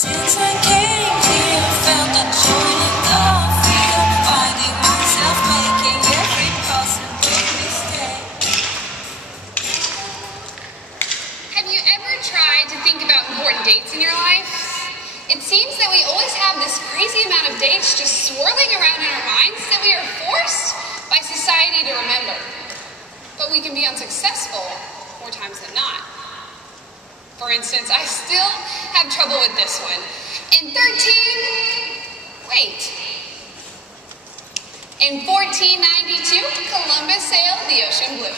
Since I came here, found a joy in the fear, finding myself making every possible mistake. Have you ever tried to think about important dates in your life? It seems that we always have this crazy amount of dates just swirling around in our minds that we are forced by society to remember. But we can be unsuccessful more times than not. For instance, I still have trouble with this one. In 1492, Columbus sailed the ocean blue.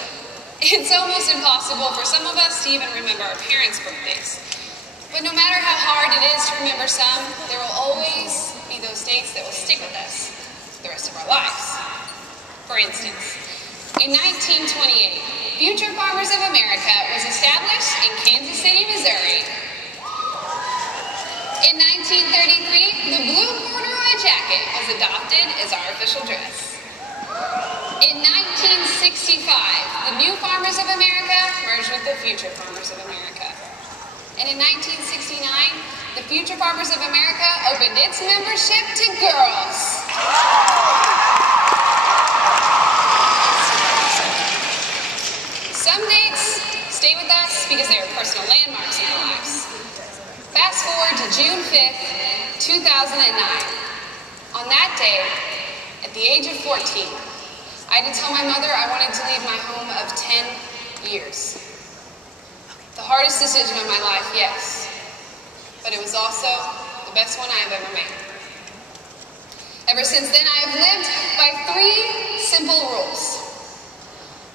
It's almost impossible for some of us to even remember our parents' birthdays. But no matter how hard it is to remember some, there will always be those dates that will stick with us the rest of our lives. For instance, in 1928, Future Farmers of America was established in Kansas City, Missouri. In 1933, the blue corduroy jacket was adopted as our official dress. In 1965, the New Farmers of America merged with the Future Farmers of America. And in 1969, the Future Farmers of America opened its membership to girls. Some dates stay with us because they are personal landmarks in our lives. Fast forward to June 5th, 2009. On that day, at the age of 14, I had to tell my mother I wanted to leave my home of 10 years. The hardest decision of my life, yes, but it was also the best one I have ever made. Ever since then, I have lived by 3 simple rules.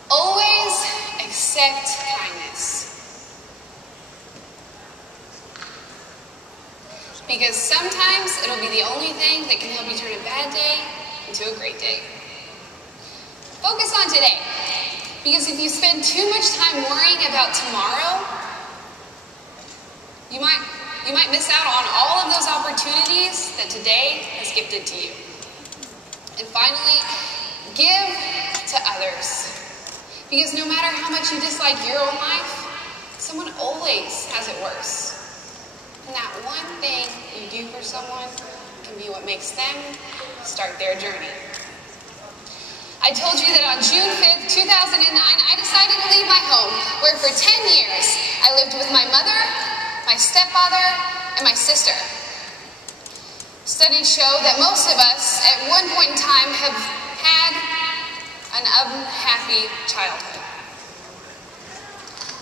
Always accept kindness. Because sometimes it'll be the only thing that can help you turn a bad day into a great day. Focus on today. Because if you spend too much time worrying about tomorrow, you might miss out on all of those opportunities that today has gifted to you. And finally, give to others. Because no matter how much you dislike your own life, someone always has it worse. And that one thing you do for someone can be what makes them start their journey. I told you that on June 5th, 2009, I decided to leave my home, where for 10 years I lived with my mother, my stepfather, and my sister. Studies show that most of us at one point in time have had an unhappy childhood.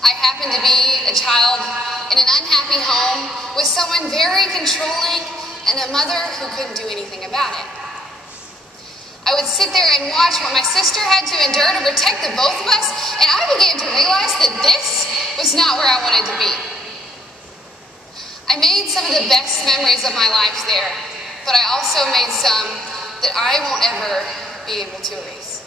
I happened to be a child in an unhappy home with someone very controlling and a mother who couldn't do anything about it. I would sit there and watch what my sister had to endure to protect the both of us, and I began to realize that this was not where I wanted to be. I made some of the best memories of my life there, but I also made some that I won't ever be able to erase.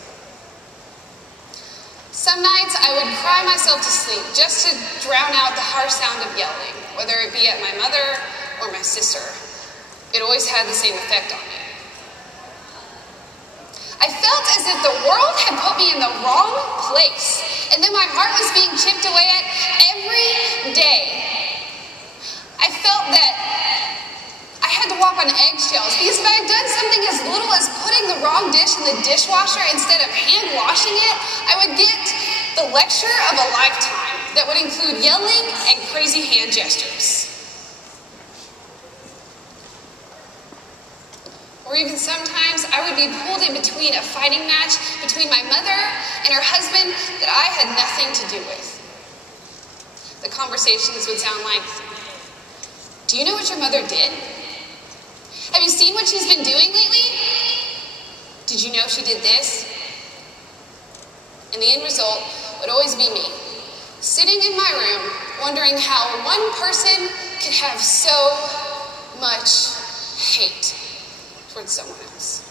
Some nights I would cry myself to sleep just to drown out the harsh sound of yelling, whether it be at my mother or my sister. It always had the same effect on me. I felt as if the world had put me in the wrong place, and that my heart was being chipped away at every day. I felt that I had to walk on eggshells, because if I had done something as little as putting the wrong dish in the dishwasher instead of hand washing it, I would get the lecture of a lifetime that would include yelling and crazy hand gestures. Or even sometimes I would be pulled in between a fighting match between my mother and her husband that I had nothing to do with. The conversations would sound like, "Do you know what your mother did? Have you seen what she's been doing lately? Did you know she did this?" And the end result would always be me, sitting in my room, wondering how one person could have so much hate towards someone else.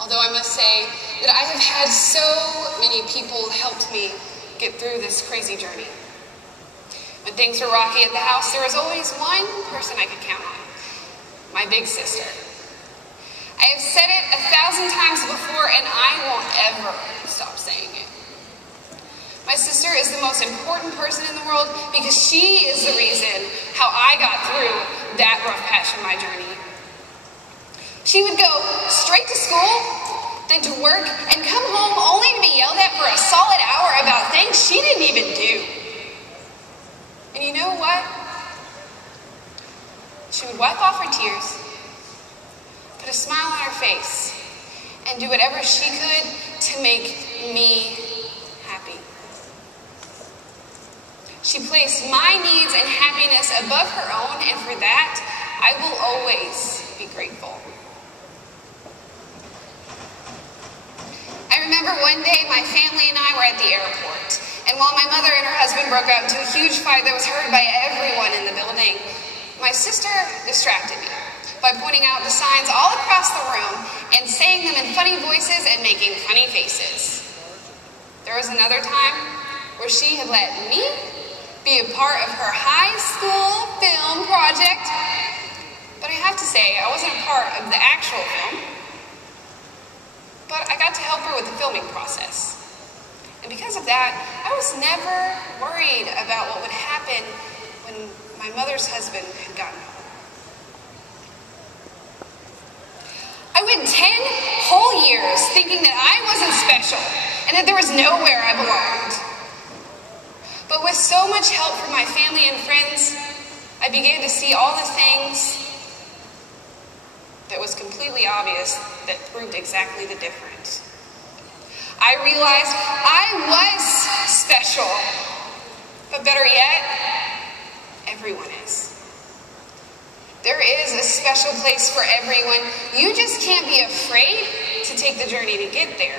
Although I must say that I have had so many people help me get through this crazy journey. When things were rocky at the house, there was always one person I could count on, my big sister. I have said it 1,000 times before, and I won't ever stop saying it. My sister is the most important person in the world because she is the reason how I got through that rough patch in my journey. She would go straight to school, then to work, and come home only to be yelled at for a solid hour about things she didn't even do. And you know what? She would wipe off her tears, put a smile on her face, and do whatever she could to make me happy. She placed my needs and happiness above her own, and for that, I will always be grateful. I remember one day my family and I were at the airport, and while my mother and her husband broke out into a huge fight that was heard by everyone in the building, my sister distracted me by pointing out the signs all across the room and saying them in funny voices and making funny faces. There was another time where she had let me be a part of her high school film project, but I have to say, I wasn't a part of the actual film, but I got to help her with the filming process. And because of that, I was never worried about what would happen when my mother's husband had gotten home. I went 10 whole years thinking that I wasn't special and that there was nowhere I belonged. But with so much help from my family and friends, I began to see all the things that was completely obvious that proved exactly the difference. I realized I was special, but better yet, everyone is. There is a special place for everyone. You just can't be afraid to take the journey to get there.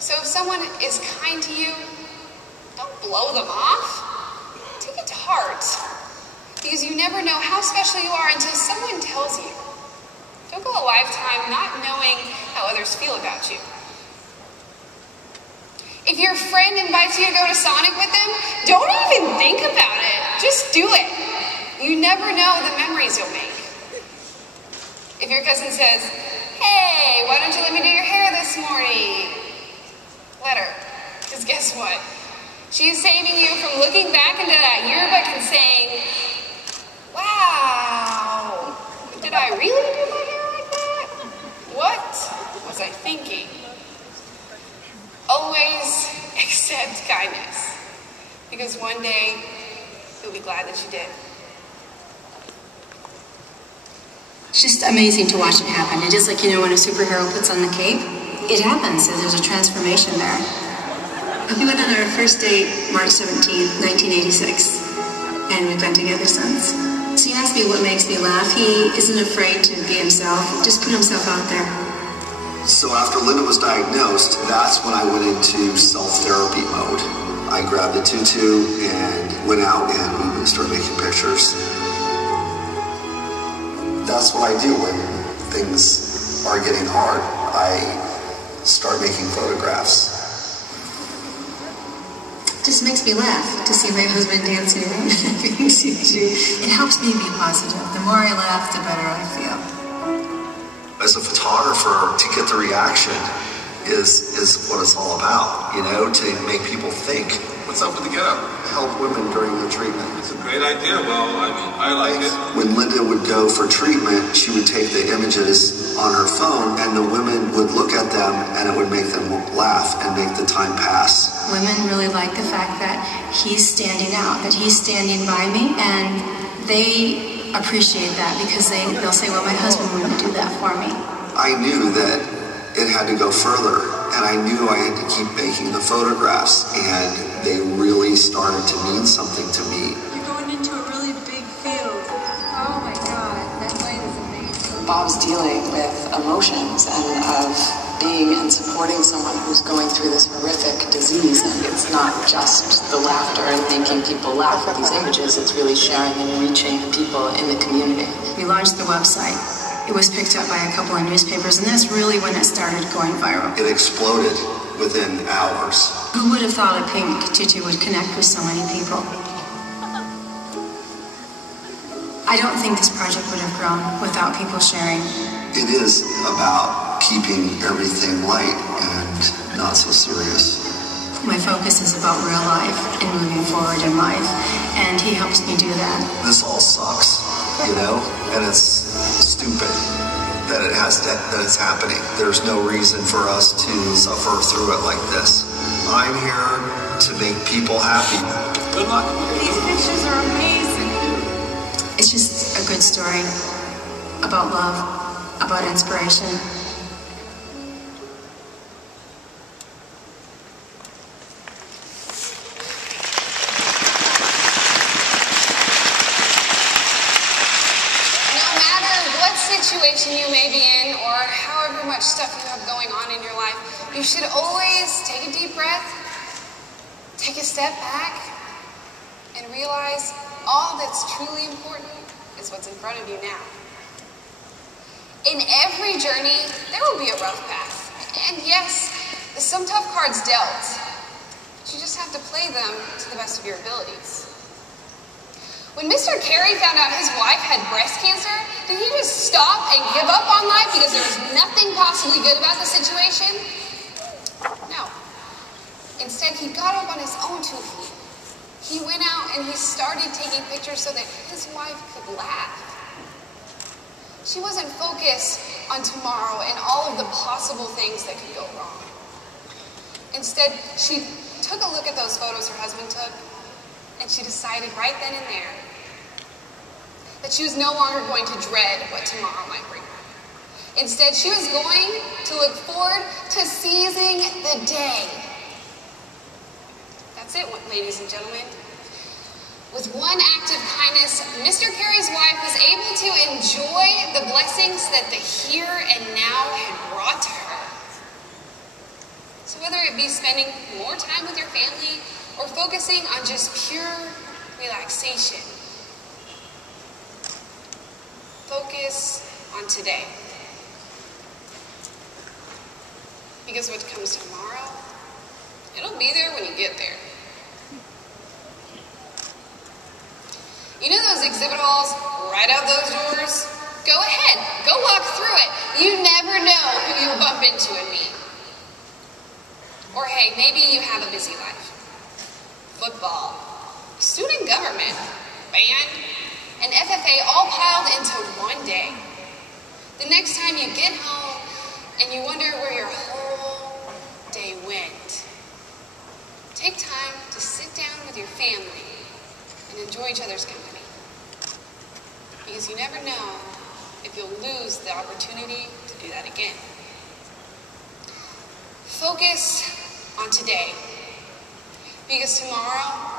So if someone is kind to you, don't blow them off. Take it to heart, because you never know how special you are until someone tells you. Don't go a lifetime not knowing how others feel about you. If your friend invites you to go to Sonic with them, don't even think about it. Just do it. You never know the memories you'll make. If your cousin says, "Hey, why don't you let me do your hair this morning?" Let her. Because guess what? She is saving you from looking back into that yearbook and saying, "Wow, did I really do my hair like that? What was I thinking?" Always accept kindness, because one day you'll be glad that you did. It's just amazing to watch it happen. It is like, you know, when a superhero puts on the cape, it happens, and there's a transformation there. We went on our first date March 17th, 1986, and we've been together since. So you asked me what makes me laugh. He isn't afraid to be himself, just put himself out there. So after Linda was diagnosed, that's when I went into self-therapy mode. I grabbed a tutu and went out and we started making pictures. That's what I do when things are getting hard. I start making photographs. It just makes me laugh to see my husband dancing around having tutu. It helps me be positive. The more I laugh, the better I feel. As a photographer, to get the reaction is what it's all about, you know, to make people think. What's up with the get-up? Help women during their treatment. It's a great idea. Well, I mean, I like it. When Linda would go for treatment, she would take the images on her phone and the women would look at them and it would make them laugh and make the time pass. Women really like the fact that he's standing out, that he's standing by me, and they appreciate that because they'll say, well, my husband wouldn't do that for me. I knew that it had to go further, and I knew I had to keep making the photographs, and they really started to mean something to me. You're going into a really big field. Oh my God, that light is amazing. Bob's dealing with emotions and of being and supporting someone who's going through this horrific disease, and it's not just the laughter and making people laugh with these images, it's really sharing and reaching people in the community. We launched the website. It was picked up by a couple of newspapers, and that's really when it started going viral. It exploded within hours. Who would have thought a pink tutu would connect with so many people? I don't think this project would have grown without people sharing. It is about keeping everything light and not so serious My focus is about real life and moving forward in life, and he helps me do that. This all sucks, you know, and it's stupid that it's happening. There's no reason for us to suffer through it like this. I'm here to make people happy. Good luck. These pictures are amazing. It's just a good story about love, about inspiration. Situation you may be in, or however much stuff you have going on in your life, you should always take a deep breath, take a step back, and realize all that's truly important is what's in front of you now. In every journey, there will be a rough path. And yes, some tough cards dealt. But you just have to play them to the best of your abilities. When Mr. Carey found out his wife had breast cancer, did he just stop and give up on life because there was nothing possibly good about the situation? No. Instead, he got up on his own 2 feet. He went out and he started taking pictures so that his wife could laugh. She wasn't focused on tomorrow and all of the possible things that could go wrong. Instead, she took a look at those photos her husband took, and she decided right then and there that she was no longer going to dread what tomorrow might bring her. Instead, she was going to look forward to seizing the day. That's it, ladies and gentlemen. With one act of kindness, Mr. Carey's wife was able to enjoy the blessings that the here and now had brought to her. So whether it be spending more time with your family or focusing on just pure relaxation, focus on today. Because what comes tomorrow, it'll be there when you get there. You know those exhibit halls right out those doors? Go ahead, go walk through it. You never know who you'll bump into and meet. Or hey, maybe you have a busy life. Football, student government, band, and FFA all piled into one day. The next time you get home and you wonder where your whole day went, take time to sit down with your family and enjoy each other's company. Because you never know if you'll lose the opportunity to do that again. Focus on today. Because tomorrow,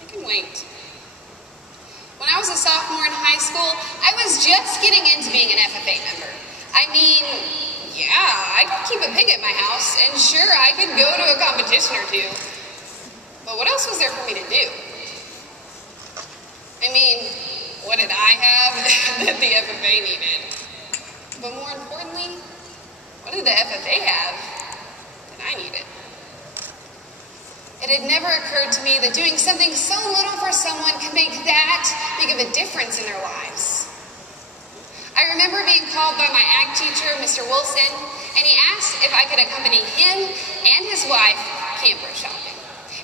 it can wait. When I was a sophomore in high school, I was just getting into being an FFA member. I mean, yeah, I could keep a pig at my house, and sure, I could go to a competition or two. But what else was there for me to do? I mean, what did I have that the FFA needed? But more importantly, what did the FFA have that I needed? It had never occurred to me that doing something so little for someone could make that big of a difference in their lives. I remember being called by my ag teacher, Mr. Wilson, and he asked if I could accompany him and his wife camper shopping.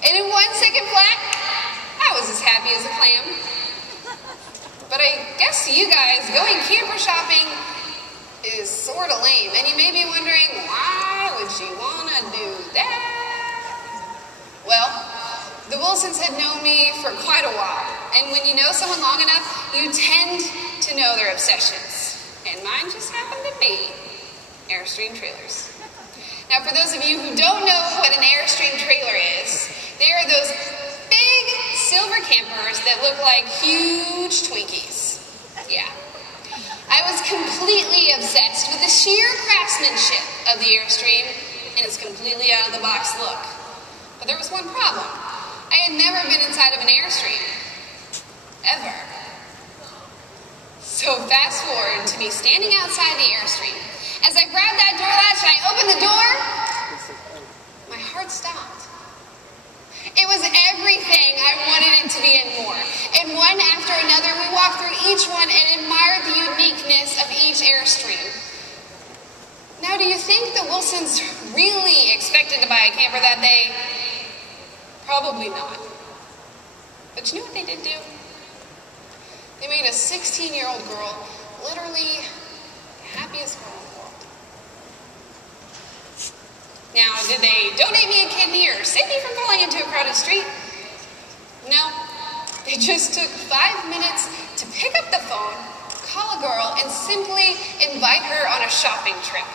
And in 1 second flat, I was as happy as a clam. But I guess to you guys, going camper shopping is sort of lame, and you may be wondering, why would you want to do that? Well, the Wilsons had known me for quite a while, and when you know someone long enough, you tend to know their obsessions. And mine just happened to be Airstream trailers. Now, for those of you who don't know what an Airstream trailer is, they are those big silver campers that look like huge Twinkies. Yeah. I was completely obsessed with the sheer craftsmanship of the Airstream and its completely out-of-the-box look. But there was one problem. I had never been inside of an Airstream. Ever. So fast forward to me standing outside the Airstream. As I grabbed that door latch and I opened the door, my heart stopped. It was everything I wanted it to be and more. And one after another, we walked through each one and admired the uniqueness of each Airstream. Now, do you think the Wilsons really expected to buy a camper that day? Probably not. But you know what they did do? They made a 16-year-old girl literally the happiest girl in the world. Now, did they donate me a kidney or save me from falling into a crowded street? No. They just took 5 minutes to pick up the phone, call a girl, and simply invite her on a shopping trip.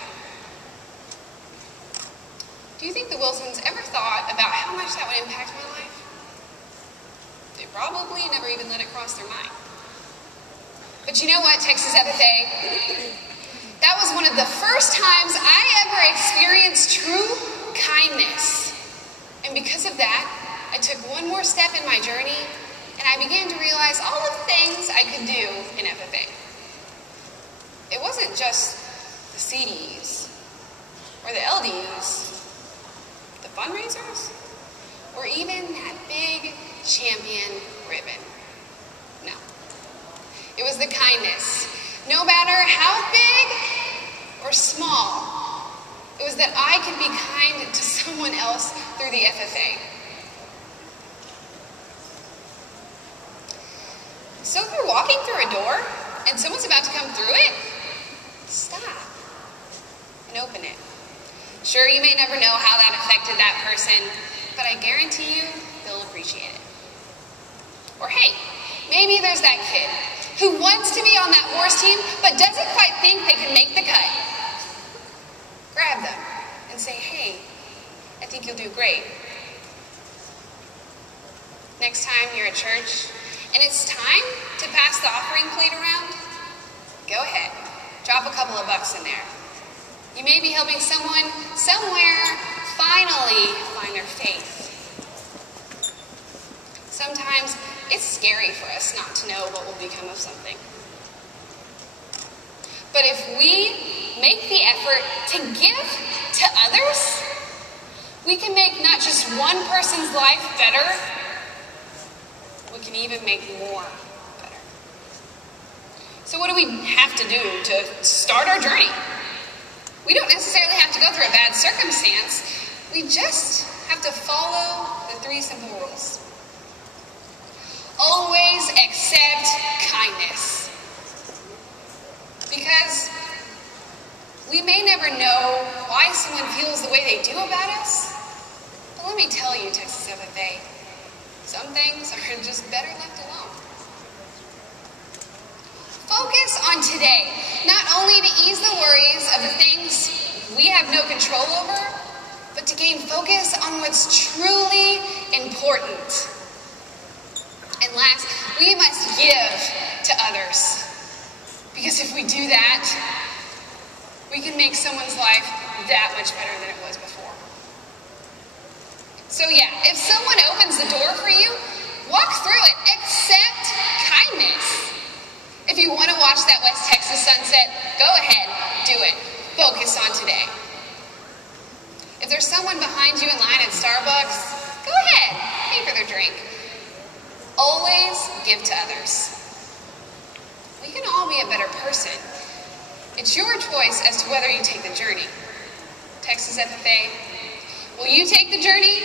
Do you think the Wilsons ever thought about how much that would impact my life? They probably never even let it cross their mind. But you know what, Texas FFA? That was one of the first times I ever experienced true kindness. And because of that, I took one more step in my journey, and I began to realize all the things I could do in FFA. It wasn't just the CDs, or the LDs, the fundraisers, or even that big champion ribbon. No. It was the kindness. No matter how big or small, it was that I could be kind to someone else through the FFA. So if you're walking through a door and someone's about to come through it, stop and open it. Sure, you may never know how that affected that person, but I guarantee you they'll appreciate it. Or hey, maybe there's that kid who wants to be on that horse team, but doesn't quite think they can make the cut. Grab them and say, hey, I think you'll do great. Next time you're at church and it's time to pass the offering plate around, go ahead, drop a couple of bucks in there. You may be helping someone somewhere finally find their faith. Sometimes it's scary for us not to know what will become of something. But if we make the effort to give to others, we can make not just one person's life better, we can even make more better. So what do we have to do to start our journey? We don't necessarily have to go through a bad circumstance. We just have to follow the 3 simple rules. Always accept kindness. Because we may never know why someone feels the way they do about us, but let me tell you, Texas FFA, some things are just better left alone. Focus on today, not only to ease the worries of the things we have no control over, but to gain focus on what's truly important. And last, we must give to others. Because if we do that, we can make someone's life that much better than it was before. So yeah, if someone opens the door for you, walk through it. Accept kindness. If you want to watch that West Texas sunset, go ahead, do it. Focus on today. If there's someone behind you in line at Starbucks, go ahead, pay for their drink. Always give to others. We can all be a better person. It's your choice as to whether you take the journey. Texas FFA, will you take the journey?